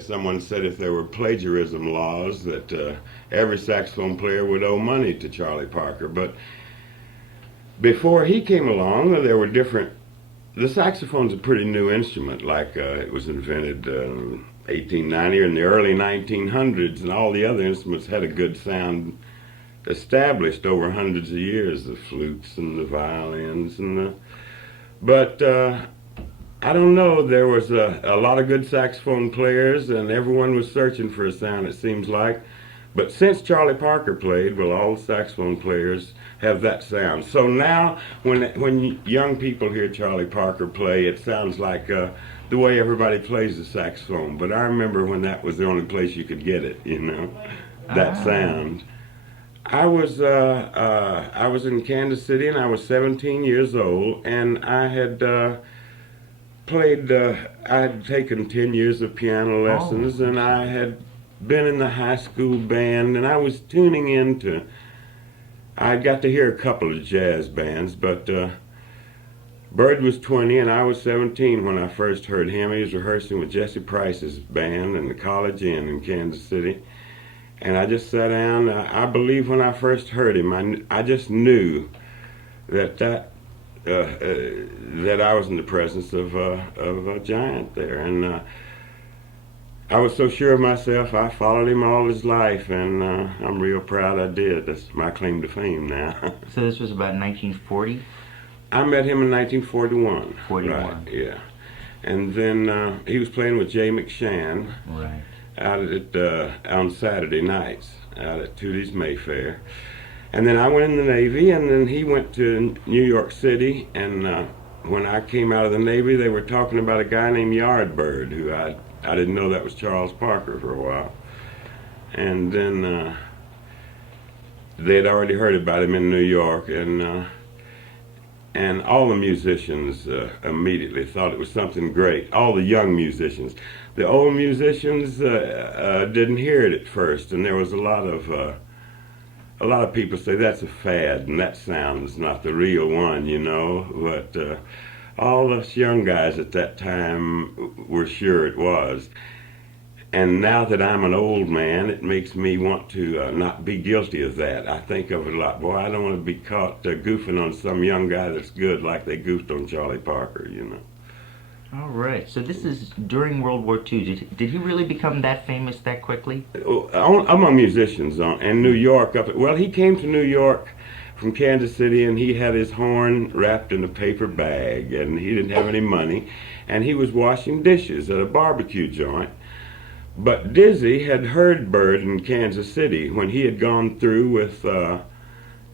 someone said if there were plagiarism laws that every saxophone player would owe money to Charlie Parker. But before he came along, there were different. The saxophone's a pretty new instrument. Like it was invented 1890 or in the early 1900s, and all the other instruments had a good sound established over hundreds of years. The flutes and the violins and the. But I don't know. There was a lot of good saxophone players, and everyone was searching for a sound. It seems like. But since Charlie Parker played, well, all the saxophone players have that sound. So now, when young people hear Charlie Parker play, it sounds like the way everybody plays the saxophone. But I remember when that was the only place you could get it, you know, that sound. I was in Kansas City, and I was 17 years old, and I had played. I had taken 10 years of piano lessons, and I had been in the high school band, and I was tuning into. I got to hear a couple of jazz bands, but Bird was 20 and I was 17 when I first heard him. He was rehearsing with Jesse Price's band in the College Inn in Kansas City, and I just sat down. I believe when I first heard him, I just knew that I was in the presence of a giant there, and I was so sure of myself, I followed him all his life, and I'm real proud I did. That's my claim to fame now. So this was about 1940? I met him in 1941. 41. Right, yeah. And then he was playing with Jay McShann out at on Saturday nights out at Tootie's Mayfair. And then I went in the Navy, and then he went to New York City, and when I came out of the Navy, they were talking about a guy named Yardbird, who I didn't know that was Charles Parker for a while. And then they'd already heard about him in New York, and all the musicians immediately thought it was something great. All the young musicians. The old musicians didn't hear it at first, and there was a lot of people say that's a fad, and that sound's not the real one, you know. But all us young guys at that time were sure it was. And now that I'm an old man, it makes me want to not be guilty of that. I think of it a lot. Boy, I don't want to be caught goofing on some young guy that's good like they goofed on Charlie Parker, you know. All right. So this is during World War II. Did he really become that famous that quickly? Among musicians in New York. Well, he came to New York from Kansas City, and he had his horn wrapped in a paper bag, and he didn't have any money, and he was washing dishes at a barbecue joint. But Dizzy had heard Bird in Kansas City when he had gone through with,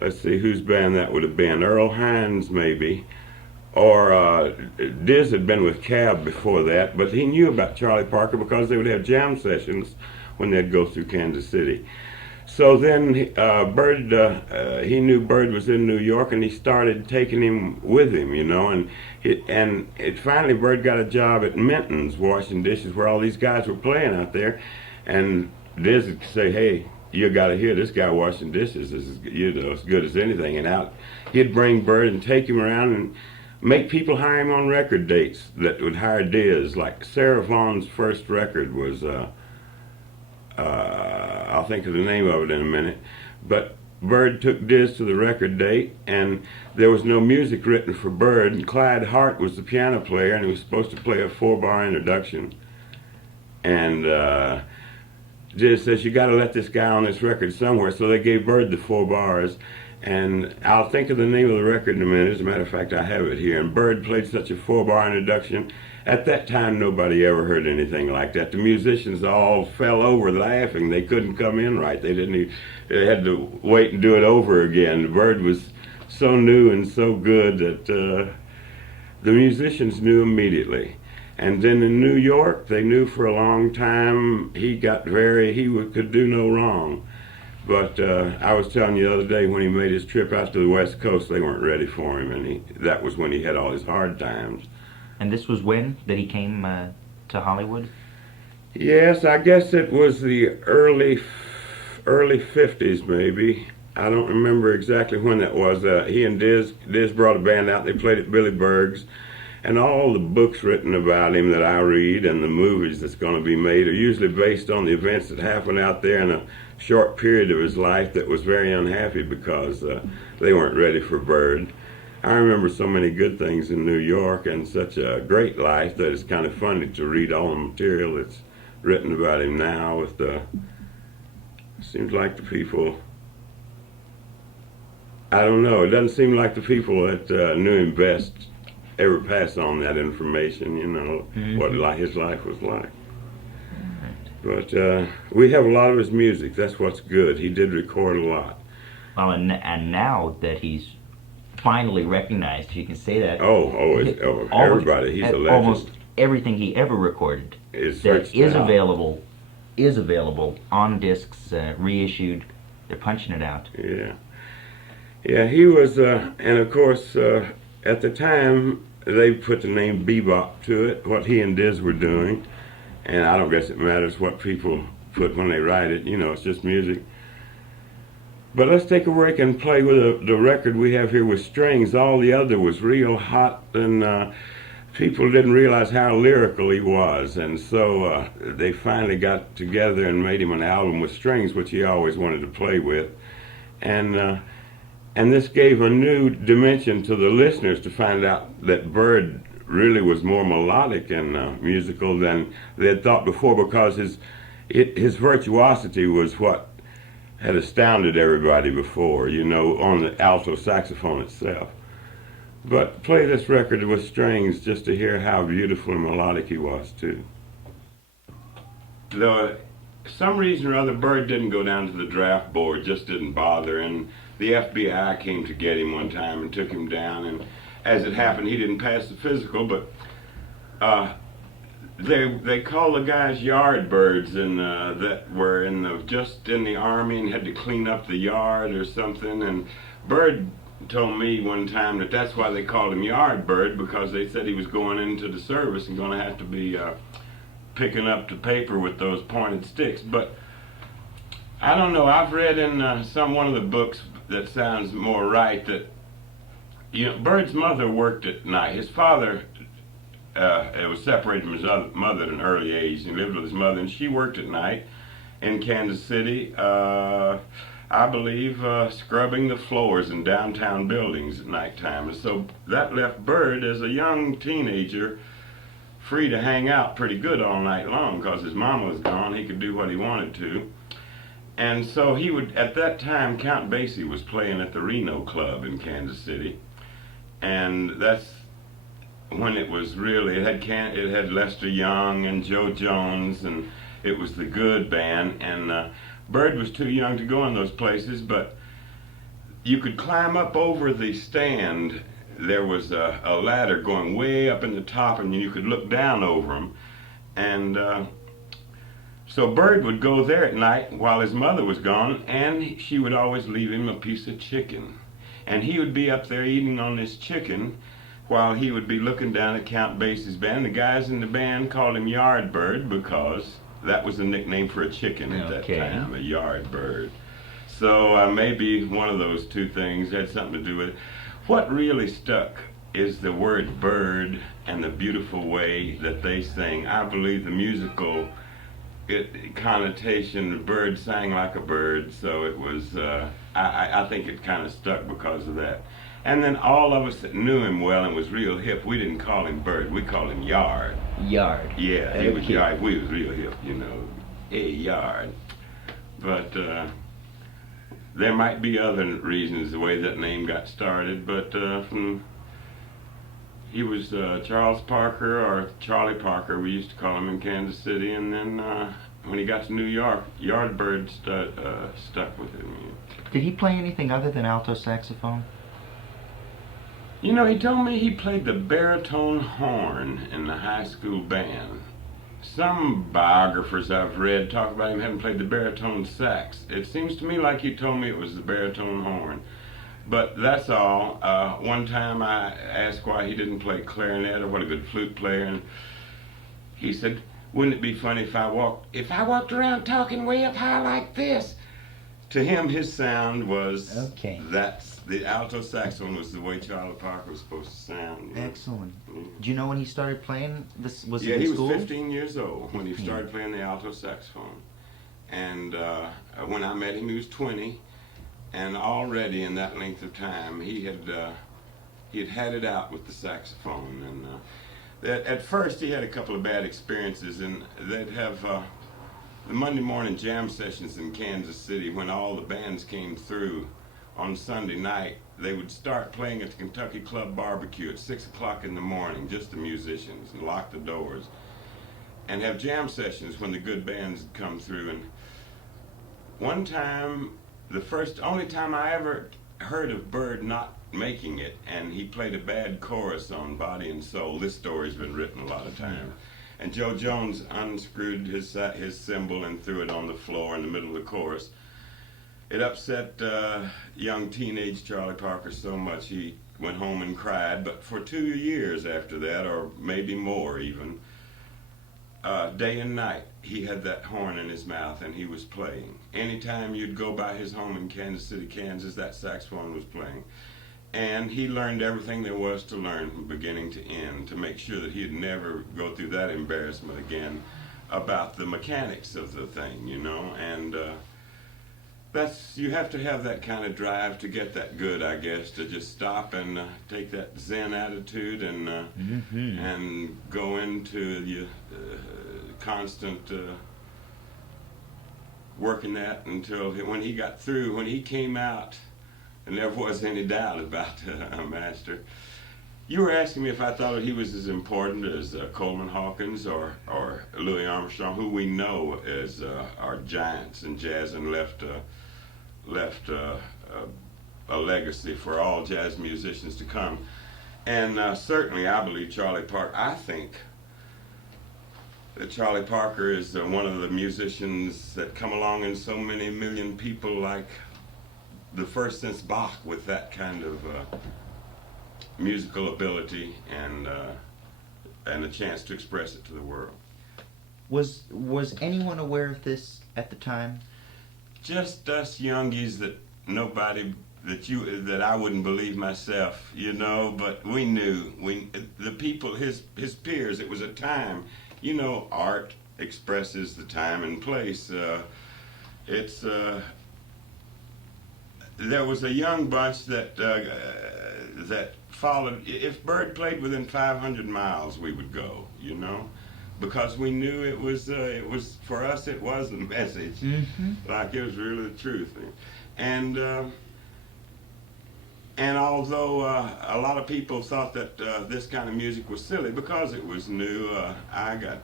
let's see, whose band that would have been, Earl Hines maybe, or Diz had been with Cab before that, but he knew about Charlie Parker because they would have jam sessions when they'd go through Kansas City. So then Bird, he knew Bird was in New York, and he started taking him with him, you know, and finally Bird got a job at Minton's washing dishes where all these guys were playing out there, and Diz would say, hey, you got to hear this guy washing dishes. This is, you know, as good as anything. And out, he'd bring Bird and take him around and make people hire him on record dates that would hire Diz. Like Sarah Vaughan's first record was, I'll think of the name of it in a minute, but Bird took Diz to the record date, and there was no music written for Bird, and Clyde Hart was the piano player, and he was supposed to play a 4-bar introduction. And Diz says, you got to let this guy on this record somewhere, so they gave Bird the 4 bars, and I'll think of the name of the record in a minute. As a matter of fact, I have it here, and Bird played such a 4-bar introduction. At that time, nobody ever heard anything like that. The musicians all fell over laughing. They couldn't come in right. They had to wait and do it over again. The Bird was so new and so good that the musicians knew immediately. And then in New York, they knew for a long time he could do no wrong. But I was telling you the other day, when he made his trip out to the West Coast, they weren't ready for him, and that was when he had all his hard times. And this was when that he came to Hollywood? Yes, I guess it was the early 50s maybe. I don't remember exactly when that was. He and Diz brought a band out. They played at Billy Berg's, And all the books written about him that I read and the movies that's going to be made are usually based on the events that happened out there in a short period of his life that was very unhappy because they weren't ready for Bird. I remember so many good things in New York and such a great life that it's kind of funny to read all the material that's written about him now. With the seems like the people, I don't know, it doesn't seem like the people that knew him best ever pass on that information, you know, what his life was like. But we have a lot of his music. That's what's good. He did record a lot. Well, and now that he's finally recognized, if you can say that. Everybody. He's a legend. Almost everything he ever recorded that is available on discs, reissued. They're punching it out. Yeah, he was, and of course, at the time, they put the name bebop to it, what he and Diz were doing, and I don't guess it matters what people put when they write it, you know, it's just music. But let's take a break and play with the record we have here with strings. All the other was real hot, and people didn't realize how lyrical he was, and so they finally got together and made him an album with strings, which he always wanted to play with. And this gave a new dimension to the listeners to find out that Bird really was more melodic and musical than they had thought before, because his virtuosity was what had astounded everybody before, you know, on the alto saxophone itself. But play this record with strings just to hear how beautiful and melodic he was, too. Though, some reason or other, Bird didn't go down to the draft board, just didn't bother, and the FBI came to get him one time and took him down, and as it happened, he didn't pass the physical, but they called the guys yardbirds, and that were just in the Army and had to clean up the yard or something, and Bird told me one time that that's why they called him Yardbird, because they said he was going into the service and going to have to be picking up the paper with those pointed sticks. But I don't know, I've read in one of the books that sounds more right that, you know, Bird's mother worked at night. His father was separated from his mother at an early age. He lived with his mother, and she worked at night in Kansas City. I believe, scrubbing the floors in downtown buildings at nighttime. And so that left Bird, as a young teenager, free to hang out pretty good all night long, because his mama was gone. He could do what he wanted to. And so he would, at that time, Count Basie was playing at the Reno Club in Kansas City. And that's when it was really, it had Lester Young and Joe Jones, and it was the good band. And Bird was too young to go in those places, but you could climb up over the stand. There was a ladder going way up in the top, and you could look down over them. And so Bird would go there at night while his mother was gone, and she would always leave him a piece of chicken. And he would be up there eating on this chicken while he would be looking down at Count Basie's band. The guys in the band called him Yardbird because that was the nickname for a chicken at that time, a Yardbird. So maybe one of those two things had something to do with it. What really stuck is the word bird and the beautiful way that they sing. I believe the musical connotation, the bird sang like a bird, so it was, I think it kind of stuck because of that. And then all of us that knew him well and was real hip, we didn't call him Bird, we called him Yard. Yard. Yeah, he was Yard. We was real hip, you know. Hey, Yard. But there might be other reasons the way that name got started, but he was Charles Parker, or Charlie Parker, we used to call him in Kansas City, and then when he got to New York, Yardbird stuck with him. Did he play anything other than alto saxophone? You know, he told me he played the baritone horn in the high school band. Some biographers I've read talk about him having played the baritone sax. It seems to me like he told me it was the baritone horn. But that's all. One time I asked why he didn't play clarinet or what a good flute player, and he said, wouldn't it be funny if I walked around talking way up high like this? to him, his sound was Okay. that's the alto saxophone was the way Charlie Parker was supposed to sound. Excellent. Yeah. Do you know when he started playing this? Was Yeah, it in he was school? 15 years old when he started playing the alto saxophone. And when I met him, he was 20. And already in that length of time, he had it out with the saxophone. And at first, he had a couple of bad experiences. And they'd have the Monday morning jam sessions in Kansas City when all the bands came through on Sunday night. They would start playing at the Kentucky Club Barbecue at 6 o'clock in the morning, just the musicians, and lock the doors, and have jam sessions when the good bands would come through. And one time, only time I ever heard of Bird not making it, and he played a bad chorus on Body and Soul. This story's been written a lot of times. And Joe Jones unscrewed his cymbal and threw it on the floor in the middle of the chorus. It upset young teenage Charlie Parker so much he went home and cried. But for 2 years after that, or maybe more even, day and night, he had that horn in his mouth and he was playing. Anytime you'd go by his home in Kansas City, Kansas, that saxophone was playing. And he learned everything there was to learn from beginning to end to make sure that he'd never go through that embarrassment again about the mechanics of the thing, you know. And you have to have that kind of drive to get that good, I guess, to just stop and take that Zen attitude and and go into the constant working that until when he got through, when he came out. And there was any doubt about a master. You were asking me if I thought he was as important as Coleman Hawkins or Louis Armstrong, who we know as our giants in jazz and left a legacy for all jazz musicians to come. And certainly I believe Charlie Parker. I think that Charlie Parker is one of the musicians that come along in so many million people, like the first since Bach, with that kind of musical ability and a chance to express it to the world. Was anyone aware of this at the time? Just us youngies that nobody that I wouldn't believe myself, you know. But we knew, the people, his peers. It was a time, you know. Art expresses the time and place. There was a young bunch that followed. If Bird played within 500 miles, we would go, you know, because we knew it was for us. It was the message, like it was really the truth. And although a lot of people thought that this kind of music was silly because it was new, I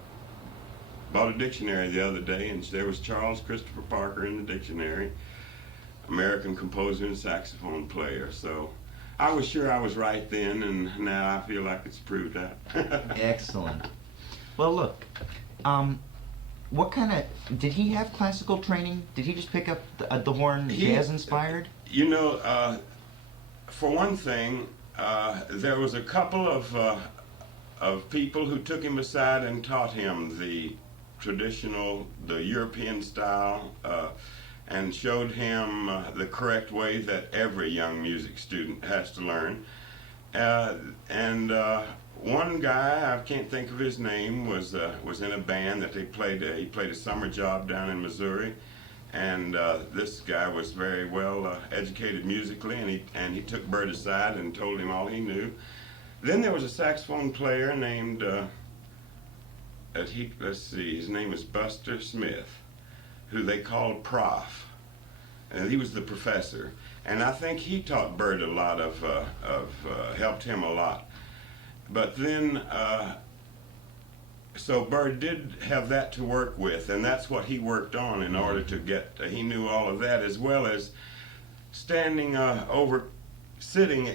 bought a dictionary the other day, and there was Charles Christopher Parker in the dictionary. American composer and saxophone player. So I was sure I was right then, and now I feel like it's proved out. Excellent. Well, look, what kind of, did he have classical training? Did he just pick up the horn jazz inspired? You know, for one thing, there was a couple of people who took him aside and taught him the European style, and showed him the correct way that every young music student has to learn. And one guy, I can't think of his name, was in a band that he played a summer job down in Missouri. And this guy was very well educated musically, and he took Bird aside and told him all he knew. Then there was a saxophone player named, let's see, his name is Buster Smith, who they called Prof, and he was the professor. And I think he taught Bird a lot helped him a lot. But then, so Bird did have that to work with, and that's what he worked on in order to get, he knew all of that, as well as sitting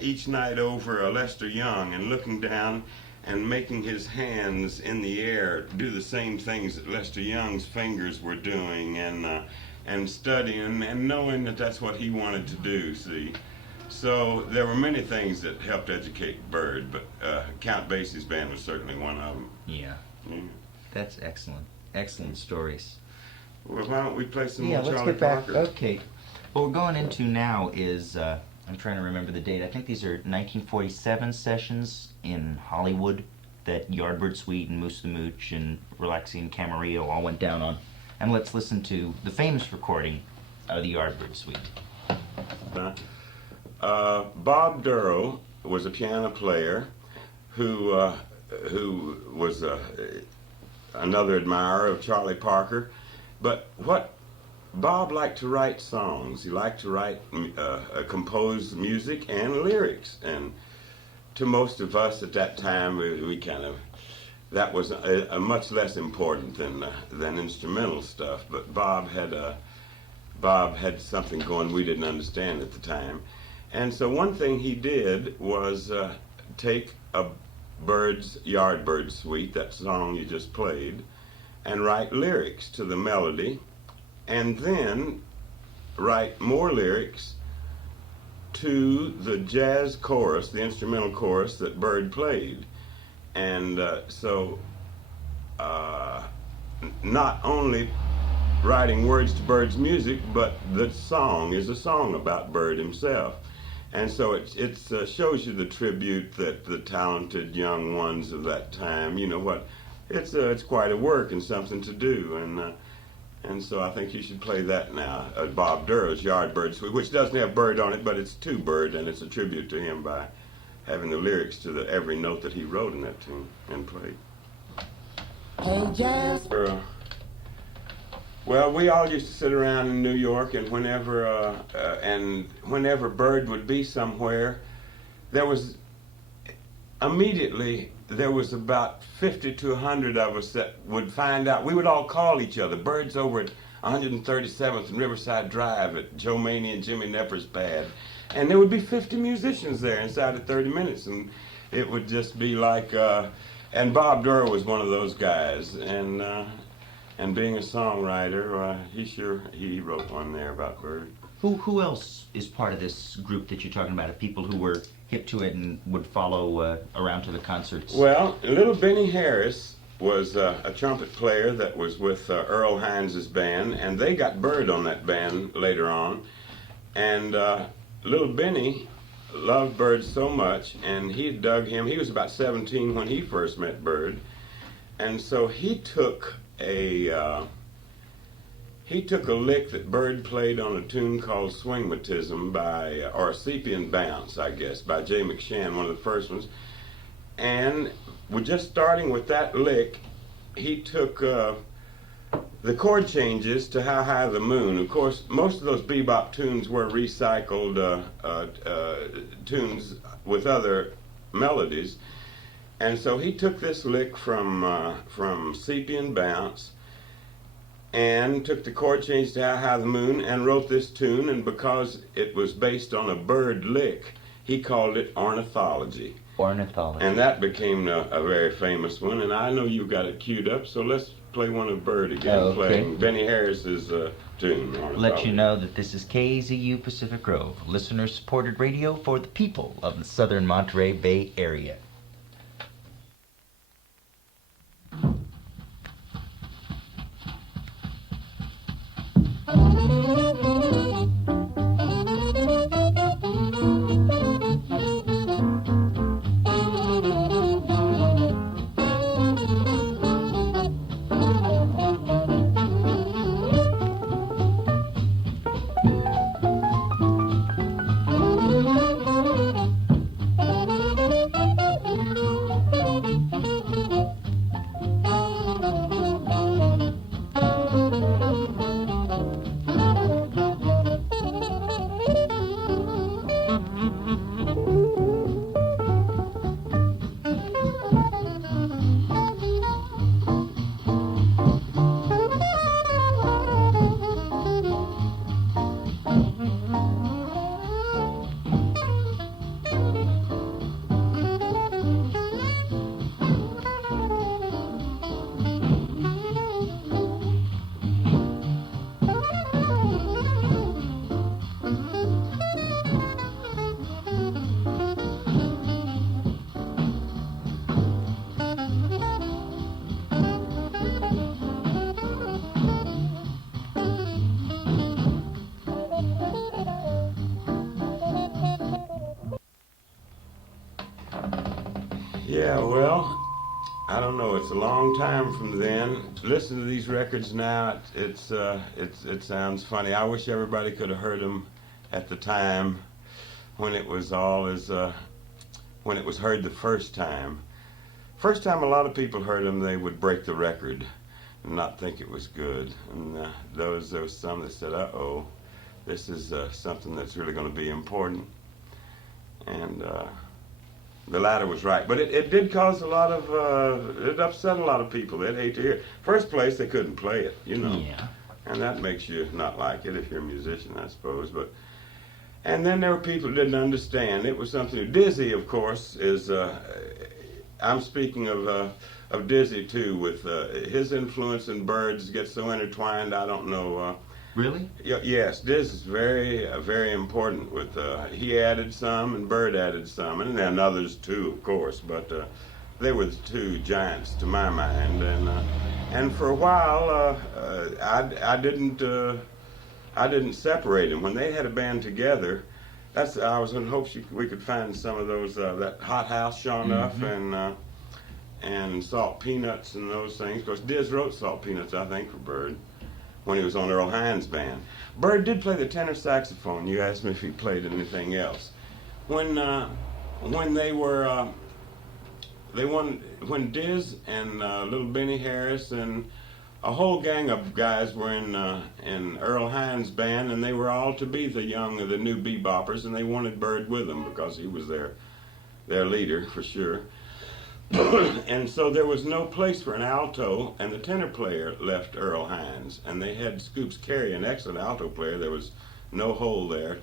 each night over Lester Young and looking down and making his hands in the air do the same things that Lester Young's fingers were doing, and studying and knowing that that's what he wanted to do, see. So there were many things that helped educate Bird, but Count Basie's band was certainly one of them. Yeah. That's excellent. Excellent stories. Well, why don't we play some more let's Charlie get back. Parker? Okay. What we're going into now is, I'm trying to remember the date. I think these are 1947 sessions in Hollywood that Yardbird Suite and Moose the Mooch and Relaxing and Camarillo all went down on. And let's listen to the famous recording of the Yardbird Suite. Bob Durrell was a piano player who was another admirer of Charlie Parker. But what Bob liked to write songs. He liked to write, compose music and lyrics. And to most of us at that time, we kind of, that was a much less important than instrumental stuff. But Bob had something going we didn't understand at the time. And so one thing he did was take a Yardbird Suite, that song you just played, and write lyrics to the melody, and then write more lyrics to the jazz chorus, the instrumental chorus that Bird played. And not only writing words to Bird's music, but the song is a song about Bird himself. And so it shows you the tribute that the talented young ones of that time, you know what, it's quite a work and something to do. And so I think you should play that now, Bob Durrell's Yardbird Suite, which doesn't have Bird on it, but it's to Bird, and it's a tribute to him by having the lyrics to every note that he wrote in that tune and played. Hey, Jazz. Well, we all used to sit around in New York, and whenever Bird would be somewhere, there was about 50 to 100 of us that would find out. We would all call each other. Bird's over at 137th and Riverside Drive at Joe Maney and Jimmy Nepper's pad. And there would be 50 musicians there inside of 30 minutes, and it would just be like, and Bob Durrell was one of those guys, and being a songwriter, he wrote one there about Bird. Who else is part of this group that you're talking about, of people who were hip to it and would follow around to the concerts? Well, little Benny Harris was a trumpet player that was with Earl Hines' band, and they got Bird on that band later on. And little Benny loved Bird so much, and he dug him. He was about 17 when he first met Bird, and so he took a lick that Bird played on a tune called Swingmatism or Sepian Bounce, I guess, by Jay McShann, one of the first ones. And we're just starting with that lick. He took the chord changes to How High the Moon. Of course, most of those bebop tunes were recycled tunes with other melodies. And so he took this lick from Sepian Bounce and took the chord change to How High the Moon and wrote this tune, and because it was based on a Bird lick, he called it Ornithology. Ornithology. And that became a very famous one, and I know you've got it queued up, so let's play one of Bird again, playing Benny Harris's tune, Ornithology. Let you know that this is KAZU Pacific Grove, listener-supported radio for the people of the southern Monterey Bay Area. Yeah, well, I don't know. It's a long time from then. Listen to these records now. It sounds funny. I wish everybody could have heard them at the time when it was all as when it was heard the first time. First time a lot of people heard them, they would break the record and not think it was good. And there was some that said, "Uh-oh, this is something that's really going to be important." And the latter was right. But it did cause a lot of, it upset a lot of people. They'd hate to hear it. First place, they couldn't play it, you know. Yeah. And that makes you not like it if you're a musician, I suppose. But and then there were people who didn't understand. It was something. Dizzy, of course, is. I'm speaking of Dizzy too. With his influence and Bird's get so intertwined. I don't know. Really? Yes, Diz is very, very important. With he added some and Bird added some, and then others too, of course. But they were the two giants to my mind. And for a while, I didn't separate them when they had a band together. I was in hopes we could find some of those that Hot House, Sean Duff, and Salt Peanuts and those things. Of course, Diz wrote Salt Peanuts, I think, for Bird when he was on Earl Hines' band. Bird did play the tenor saxophone. You asked me if he played anything else. When Diz and little Benny Harris and a whole gang of guys were in Earl Hines' band, and they were all to be the new beboppers, and they wanted Bird with them because he was their leader for sure. And so there was no place for an alto, and the tenor player left Earl Hines, and they had Scoops Carey, an excellent alto player. There was no hole there.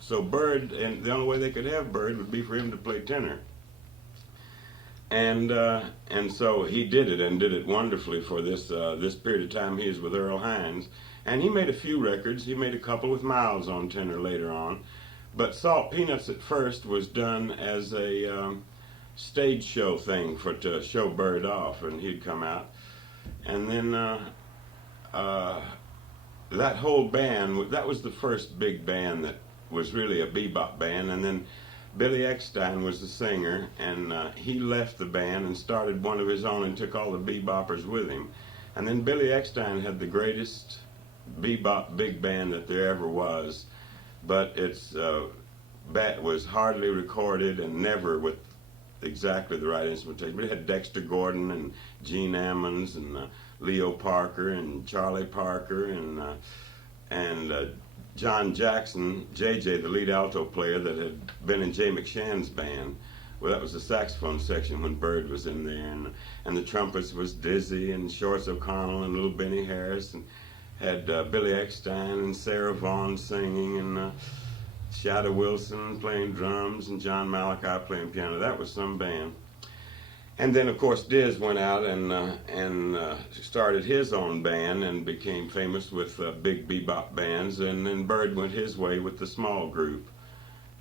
So Bird, and the only way they could have Bird would be for him to play tenor. And so he did it, and did it wonderfully for this period of time he was with Earl Hines. And he made a few records. He made a couple with Miles on tenor later on. But Salt Peanuts at first was done as a stage show thing to show Bird off, and he'd come out. And then that whole band, that was the first big band that was really a bebop band. And then Billy Eckstein was the singer, and he left the band and started one of his own and took all the beboppers with him. And then Billy Eckstein had the greatest bebop big band that there ever was, but it was hardly recorded and never with exactly the right instrumentation. But it had Dexter Gordon and Gene Ammons and Leo Parker and Charlie Parker and John Jackson, JJ, the lead alto player that had been in Jay McShann's band. Well, that was the saxophone section when Bird was in there, and the trumpets was Dizzy and Shorts O'Connell and little Benny Harris, and had Billy Eckstein and Sarah Vaughan singing, and Shadow Wilson playing drums, and John Malachi playing piano. That was some band. And then, of course, Diz went out and started his own band and became famous with big bebop bands. And then Bird went his way with the small group.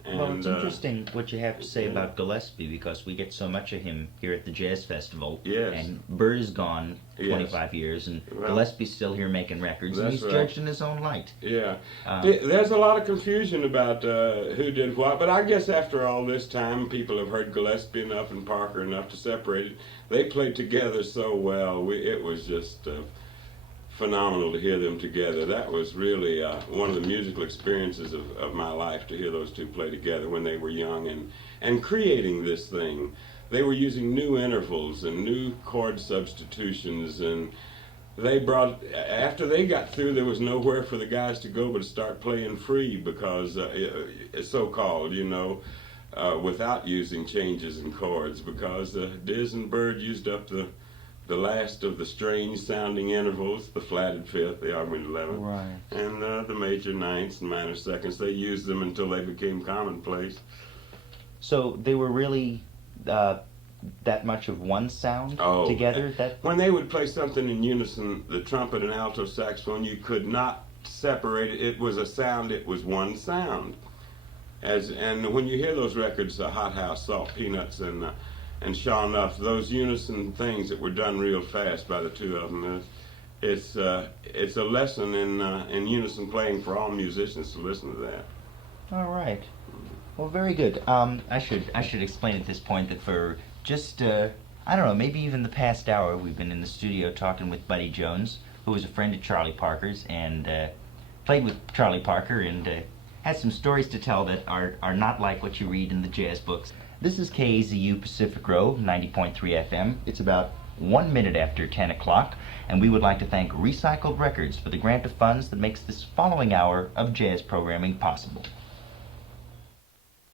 And, well, it's interesting what you have to say about Gillespie, because we get so much of him here at the Jazz Festival. Yes. And Bird is gone 25 years, and Gillespie's still here making records, and he's judged in his own light. Yeah. There's a lot of confusion about who did what, but I guess after all this time, people have heard Gillespie enough and Parker enough to separate it. They played together so well. It was just phenomenal to hear them together. That was really one of the musical experiences of my life, to hear those two play together when they were young and creating this thing. They were using new intervals and new chord substitutions, and they brought, after they got through, there was nowhere for the guys to go but to start playing free, because so-called, without using changes in chords, because Diz and Bird used up the last of the strange sounding intervals, the flatted fifth, the augmented 11th, right, and the major ninths and minor seconds. They used them until they became commonplace. So they were really that much of one sound together? When they would play something in unison, the trumpet and alto saxophone, you could not separate it. It was a sound. It was one sound. And when you hear those records, Hot House, Salt Peanuts, and Sean Duff, those unison things that were done real fast by the two of them, it's a lesson in unison playing for all musicians to listen to that. All right. Well, very good. I should explain at this point that for just, I don't know, maybe even the past hour we've been in the studio talking with Buddy Jones, who was a friend of Charlie Parker's and played with Charlie Parker and has some stories to tell that are not like what you read in the jazz books. This is KAZU Pacific Row, 90.3 FM. It's about 1 minute after 10 o'clock, and we would like to thank Recycled Records for the grant of funds that makes this following hour of jazz programming possible.